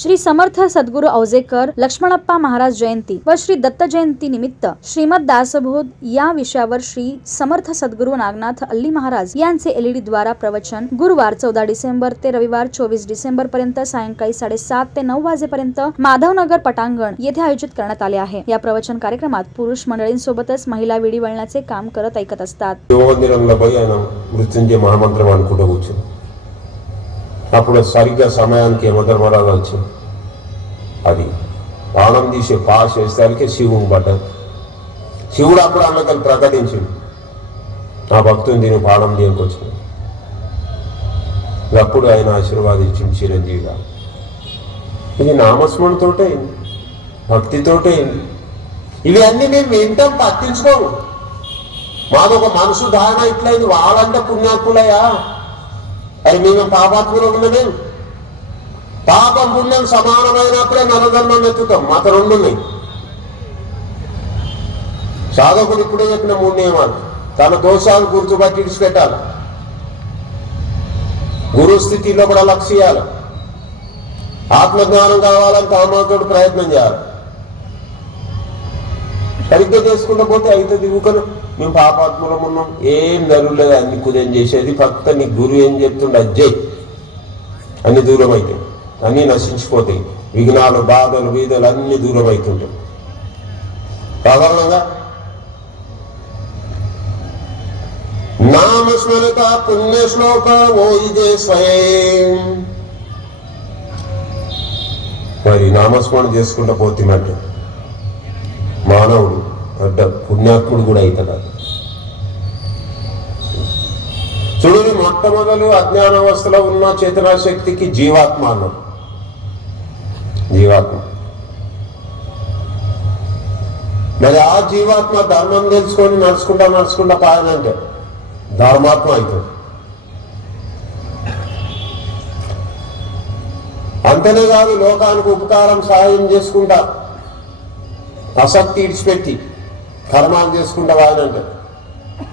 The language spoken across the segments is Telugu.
श्री समर्थ सद्गुरू औजेकर लक्ष्मणप्पा महाराज जयंती व श्री दत्त जयंती निमित्त श्रीमद दासबोध या विषयावर श्री समर्थ सद्गुरू नागनाथ अल्ली महाराज यांचे एलईडी द्वारा प्रवचन गुरुवार 14 डिसेंबर ते रविवार 24 डिसेंबर पर्यंत सायंकाळी 7:30 ते 9 वाजेपर्यंत माधवनगर पटांगण येथे आयोजित करण्यात आले आहे। या प्रवचन कार्यक्रमात पुरुष मंडळींसोबतच महिला विडी वळणाचे काम करत ऐकत असतात। మృత్యుంజయ మహామంత్రం అనుకుంటూ కూర్చుని అప్పుడు సరిగ్గా సమయానికి యమధర్మరాజు వచ్చి అది బాణం తీసే పాస్ వేసేసరికి శివుని పడ్డది। శివుడు అప్పుడు ఆమెకు ప్రకటించింది, నా భక్తుని దీని బాణం తీయకొచ్చింది। అప్పుడు ఆయన ఆశీర్వాదించింది చిరంజీవిగా। ఇది నామస్మరణతోటే అయింది, భక్తితోటే అయింది। ఇవి అన్నీ మేము వింటాం, పట్టించుకోము। మాదొక మనసు ధారణ ఇట్లయింది, వాళ్ళంటే పుణ్యాత్ములయ్యా, అది మేము పాపాత్ములు ఉన్నది। పాపం పుణ్యం సమానమైనప్పుడే నరధర్మం ఎత్తుతాం, మాకు రెండు ఉన్నాయి। సాధకుడు ఇప్పుడే చెప్పిన 3 నియమాలు, తన దోషాలు గుర్తుపట్టి విడిచిపెట్టాలి, గురు స్థితిలో కూడా లక్ష్యాలి, ఆత్మజ్ఞానం కావాలని తమతోడు ప్రయత్నం చేయాలి। సరిగ్గా చేసుకుంటూ పోతే అవుతుంది। ఊకను మేము పాపాత్ములం ఉన్నాం, ఏం జరుగులేదు, అన్ని కుదేం చేసేది, ఫక్త నీ గురువు ఏం చెప్తుండే అజ్జయ్, అన్ని దూరం అవుతాయి, అన్నీ నశించిపోతాయి, విఘ్నాలు బాధలు వీధలు అన్ని దూరం అవుతుంటాయి। సాధారణంగా నామస్మరత పుణ్యశ్లోక ఓయిదే స్వయం, మరి నామస్మరణ చేసుకుంటూ పోతున్నట్టు మానవుడు అంటే పుణ్యాత్ముడు కూడా అవుతాడు। చూడండి, మొట్టమొదలు అజ్ఞానావస్థలో ఉన్న చేతనాశక్తికి జీవాత్మ అన్నాం। జీవాత్మ, మరి ఆ జీవాత్మ ధర్మం తెలుసుకొని నడుచుకుంటా పాయాలంటే ధర్మాత్మ అవుతుంది। అంతనే కాదు, లోకానికి ఉపకారం సహాయం చేసుకుంటా ఆసక్తి ఇడిచిపెట్టి కర్మాలు చేసుకుంటా వాయనంటే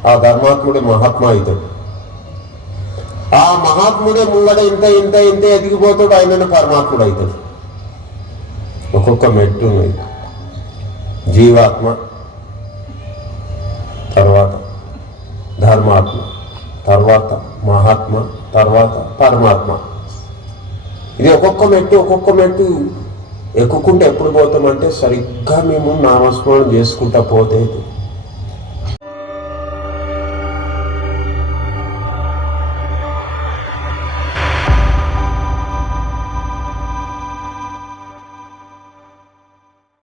ఆ ధర్మాత్ముడే మహాత్మ అవుతాడు। ఆ మహాత్ముడే ముంగడ ఇంత ఇంత ఇంత ఎదిగిపోతాడు, ఆయన పరమాత్ముడు అవుతాడు। ఒక్కొక్క మెట్టు ఉన్నది, జీవాత్మ, తర్వాత ధర్మాత్మ, తర్వాత మహాత్మ, తర్వాత పరమాత్మ। ఇది ఒక్కొక్క మెట్టు ఎక్కుకుంటే ఎప్పుడు పోతామంటే సరిగ్గా మేము నామస్మరణ చేసుకుంటా పోతే